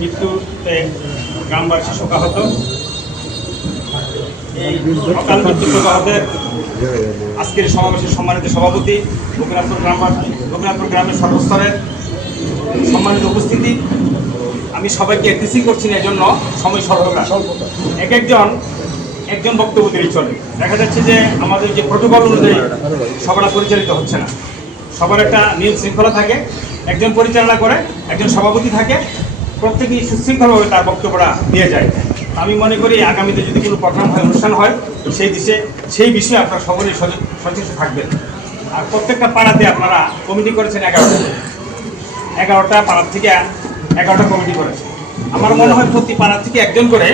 মৃত্যুতে গ্রামবাসী শোকাহত। এই অকাল মৃত্যু শোকাহতের আজকের সমাবেশের সম্মানিত সভাপতি, গোপীনাথপুর গ্রামের সর্বস্তরের সম্মানিত উপস্থিতি, আমি সবাইকে টিসি করছি না, এজন্য সময় স্বল্পতা, একজন বক্তব্য দিয়ে চলে। দেখা যাচ্ছে যে আমাদের যে প্রোটোকল অনুযায়ী সভাটা পরিচালিত হচ্ছে না। সবার একটা নিয়ম শৃঙ্খলা থাকে, একজন পরিচালনা করে, একজন সভাপতি থাকে, প্রত্যেকেই সুশৃঙ্খলভাবে তার বক্তব্যটা নিয়ে যায়। আমি মনে করি আগামীতে যদি কোনো প্রোগ্রাম হয়, অনুষ্ঠান হয়, সেই বিষয়ে আপনারা সকলেই সচেষ্ট থাকবেন। আর প্রত্যেকটা পাড়াতে আপনারা কমিটি করেছেন 11টা পাড়ার থেকে 11টা কমিটি করেছে। আমার মনে হয় প্রতি পাড়ার থেকে একজন করে,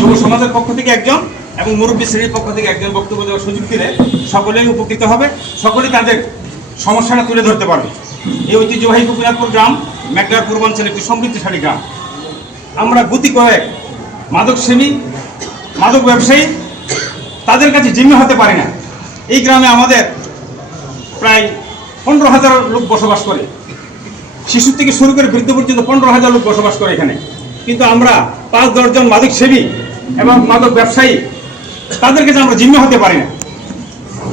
যুব সমাজের পক্ষ থেকে একজন এবং মুরব্বী শ্রেণীর পক্ষ থেকে একজন বক্তব্য দেওয়ার সুযোগ দিলে সকলেই উপকৃত হবে, সকলেই তাদের সমস্যাটা তুলে ধরতে পারবে। এই ঐতিহ্যবাহী গোপীনাথপুর গ্রাম মেঘনার পূর্বাঞ্চলের একটি সমৃদ্ধশালী গ্রাম। আমরা গুটি কয়েক মাদক সেবী, মাদক ব্যবসায়ী তাদের কাছে জিম্মি হতে পারি না। এই গ্রামে আমাদের প্রায় 15,000 লোক বসবাস করে, শিশু থেকে শুরু করে বৃদ্ধ পর্যন্ত 15,000 লোক বসবাস করে এখানে। কিন্তু আমরা 5-10 জন মাদক সেবী এবং মাদক ব্যবসায়ী তাদের কাছে আমরা জিম্মি হতে পারি না।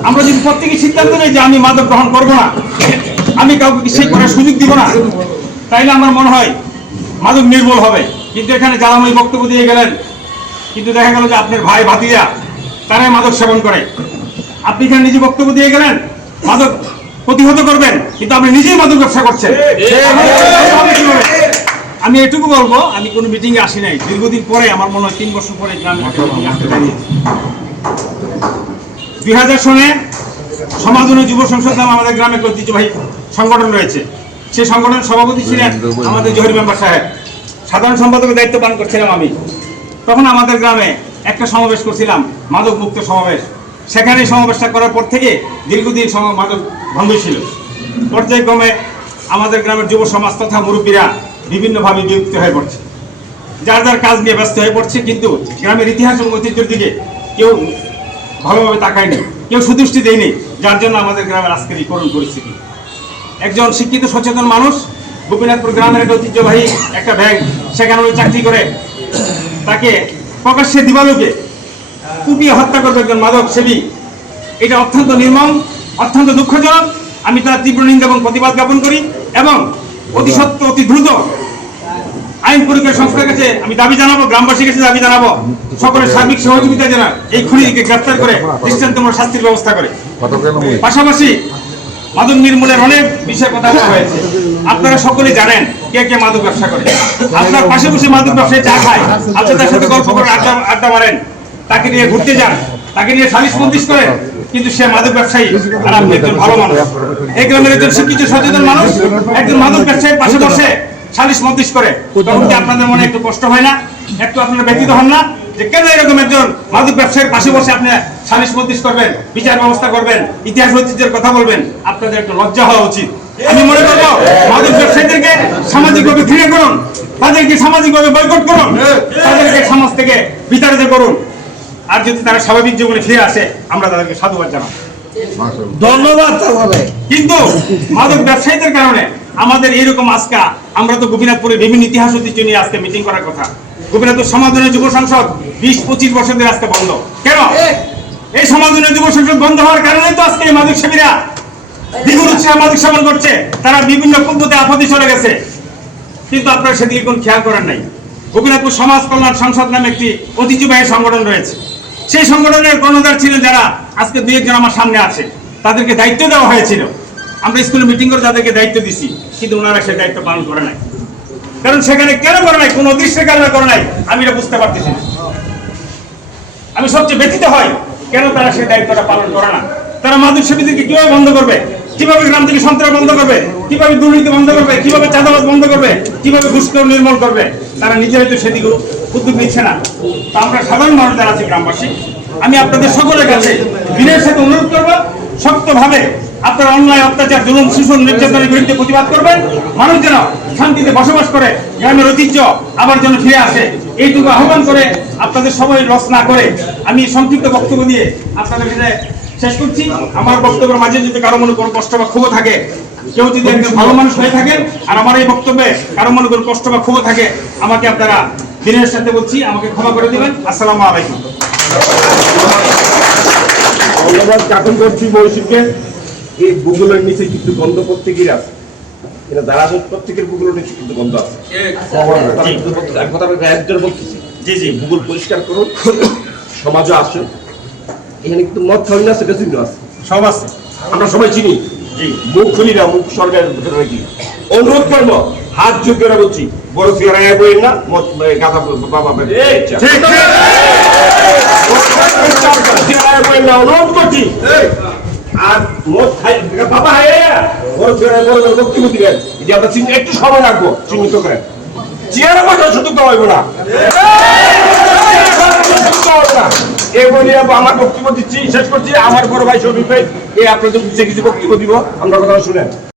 আমরা যদি প্রত্যেকে সিদ্ধান্ত নেই যে আমি মাদক গ্রহণ করবো না, আমি কাউকে সেই করার সুযোগ দিব না, তাইলে আমার মনে হয় মাদক নির্মূল হবে। কিন্তু এখানে জ্বালাময়ী বক্তব্য দিয়ে গেলেন, কিন্তু দেখা গেল যে আপনার ভাই ভাতিজা তারাই মাদক সেবন করে। আপনি এখানে নিজে বক্তব্য দিয়ে গেলেন মাদক প্রতিহত করবেন, কিন্তু আপনি নিজেই মাদক ব্যবসা করছেন। আমি এটুকু বলবো, আমি কোনো মিটিংয়ে আসি নাই, দীর্ঘদিন পরে, আমার মনে হয় 3 বছর পরে গ্রামে আসতে পারি। 2000 সনে সমাজনী যুব সংসদ নামে আমাদের গ্রামে ঐতিহ্যবাহী সংগঠন রয়েছে। সেই সংগঠনের সভাপতি ছিলেন আমাদের জহির মেম্বার সাহেব, সাধারণ সম্পাদকের দায়িত্ব পালন করছিলাম আমি। তখন আমাদের গ্রামে একটা সমাবেশ করছিলাম, মাদক মুক্ত সমাবেশ। সেখানে সমাবেশটা করার পর থেকে দীর্ঘদিন মাদক বন্ধ ছিল। পর্যায়ক্রমে আমাদের গ্রামের যুব সমাজ তথা মুরব্বীরা বিভিন্নভাবে বিযুক্ত হয়ে পড়ছে, যার যার কাজ নিয়ে ব্যস্ত হয়ে পড়ছে, কিন্তু গ্রামের ইতিহাস এবং ঐতিহ্যের দিকে কেউ ভালোভাবে তাকায়নি, কেউ সুদৃষ্টি দেয়নি, যার জন্য আমাদের গ্রামের আজকের এই করুণ পরিস্থিতি। একজন শিক্ষিত সচেতন মানুষ গোপীনাথপুর গ্রামের একটা ঐতিহ্যবাহী একটা ব্যাংক, সেখানে চাকরি করে, তাকে প্রকাশ্যে দিবালোকে কুপিয়ে হত্যা করবে একজন মাদক সেবী। এটা অত্যন্ত নির্মম, অত্যন্ত দুঃখজনক। আমি তার তীব্র নিন্দা এবং প্রতিবাদ জ্ঞাপন করি এবং অতি সত্য অতি দ্রুত আইন প্রয়োগের সংস্থার কাছে আমি দাবি জানাবো, গ্রামবাসীর কাছে দাবি জানাবো, সকলের সার্বিক সহযোগিতা জানা এই খুনিকে গ্রেফতার করে দৃষ্টান্তমূলক শাস্তির ব্যবস্থা করে। পাশাপাশি মাদক নির্মূলের অনেক বিষয় কথা বলা হয়েছে। আপনারা সকলে জানেন কে কে মাদক ব্যবসা করে। আপনার পাশে বসে মাদক ব্যবসায়ী চা খায়, আপনি তার সাথে গল্প করে আড্ডা মারেন, তাকে নিয়ে ঘুরতে যান, তাকে নিয়ে সালিশ মন্দির করেন, কিন্তু সে মাদক ব্যবসায়ী আর আপনি একজন ভালো মানুষ। এই গ্রামের একজন শিক্ষিত সচেতন মানুষ একজন মাদক ব্যবসায়ীর পাশে বসে সালিশ মন্দির করে, তখন কি আপনাদের মনে একটু কষ্ট হয় না? একটু আপনারা ব্যথিত হন না যে কেন এরকম একজন মাদক ব্যবসায়ীর পাশে বসে আপনি সালিশ মন্দির করবেন, বিচার ব্যবস্থা করবেন, ইতিহাস ঐতিহ্যের কথা বলবেন? আপনাদের একটু লজ্জা হওয়া উচিত। আমি মনে করবো মাদক ব্যবসায়ীদেরকে সামাজিকভাবে ঘৃণা করুন, তাদেরকে সামাজিকভাবে বয়কট করুন, তাদেরকে সমাজ থেকে বিতাড়িত করুন। আর যদি তারা স্বাভাবিক জীবনে ফিরে আসে, আমরা তাদেরকে সাধুবাদ জানাবো, ধন্যবাদ। কিন্তু মাদক ব্যবসায়ীদের কারণে আমাদের এইরকম আজকে, আমরা তো গোপীনাথপুরে বিভিন্ন ইতিহাস ঐতিহ্য নিয়ে আজকে মিটিং করার কথা। গোপীনাথপুর সমাজনী যুব সংসদ 20-25 বছর ধরে আজকে বন্ধ। কেন? এই সমাজনী যুব সংসদ বন্ধ হওয়ার কারণে তো আজকে এই মাদক সেবীরা দ্বিগুণ উৎসাহে মাদক সেবন করছে, তারা বিভিন্ন কুপথে আপদে চলে গেছে, কিন্তু আপনারা সেদিকে কোন খেয়াল করেন নাই। গোপীনাথপুর সমাজ কল্যাণ সংসদ নামে একটি ঐতিহ্যবাহী সংগঠন রয়েছে। সেই সংগঠনের কর্ণধার ছিলেন যারা আজকে 2-1 আমার সামনে আছে, তাদেরকে দায়িত্ব দেওয়া হয়েছিল। আমরা স্কুলে মিটিং করে তাদেরকে দায়িত্ব দিছি, কিন্তু ওনারা সেই দায়িত্ব পালন করে নাই। কারণ সেখানে কেন করে নাই, কোন উদ্দেশ্যের কারণে করে নাই, আমি এটা বুঝতে পারতেছি না। আমি সবচেয়ে ব্যথিত হই কেন তারা সেই দায়িত্বটা পালন করে না। তারা মাদক সেবীদেরকে কিভাবে বন্ধ করবে, কিভাবে গ্রাম থেকে সন্ত্রাস বন্ধ করবে, কিভাবে দুর্নীতি বন্ধ করবে, কিভাবে চাঁদাবাজ বন্ধ করবে, কিভাবে ঘুষখোর নির্মূল করবে, তারা নিজেরাই তো সেদিকে উদ্যোগ নিচ্ছে না। তো আমরা সাধারণ মানুষ যারা আছি, গ্রামবাসী, আমি আপনাদের সকলের কাছে বিনয়ের সাথে অনুরোধ করবো, শক্তভাবে আপনারা অন্যায়, অত্যাচার, জুলুম, শোষণ, নির্যাতনের বিরুদ্ধে প্রতিবাদ করবেন। মানুষ যেন শান্তিতে বসবাস করে, গ্রামের ঐতিহ্য আবার যেন ফিরে আসে, এইটুকু আহ্বান করে আপনাদের সময় লস না করে আমি সংক্ষিপ্ত বক্তব্য দিয়ে আপনাদের শেষ করছি, আমার বক্তব্যের মাঝে যদি কারো মনে কোনো কষ্ট বা ক্ষোভ থাকে, কেউ যদি একজন ভালো মানুষ হয়ে থাকেন আর আমার এই বক্তব্যে কারো মনে কোনো কষ্ট বা ক্ষোভ থাকে, আমাকে আপনারা দিনের সাথে বলছি আমাকে ক্ষমা করে দিবেন। আসসালামু আলাইকুম। ধন্যবাদ জ্ঞাপন করছি মহসিনকে। এই গুগলের নিচে কিন্তু গন্ধ প্রত্যেকের আছে, এটা যারা আছে প্রত্যেকের গুগলের নিচে কিন্তু গন্ধ আছে। আমি কথা বলতেছি, জি জি, গুগল পরিষ্কার করুন, সমাজে আসুন। এখানে কিন্তু মদ খাওয়াই না, সেটা চিহ্ন আছে, সব আছে, আমরা সবাই চিনি। জি, মুখ খুলি না, মুখ সরকারের ভিতরে রাখি। অনুরোধ করবো, হাত যোগ করে বলছি, বড় ফিয়ারায় বই না, মদ গাঁদা বাবা অনুরোধ করছি। আর মদ খাই বাবা বড় ফিয়ারায় বড় বক্তব্য দিলেন, যে আমরা চিহ্ন একটু সময় রাখবো, চিহ্নিত করেন। চেয়ারে বসার সুযোগ দেওয়া হইব না, এই বলে আমার বক্তব্য দিচ্ছি, শেষ করছি। আমার বড় ভাই শফিক ভাই আপনাদের কিছু বক্তব্য দিব, আমরা কথা শুনেন।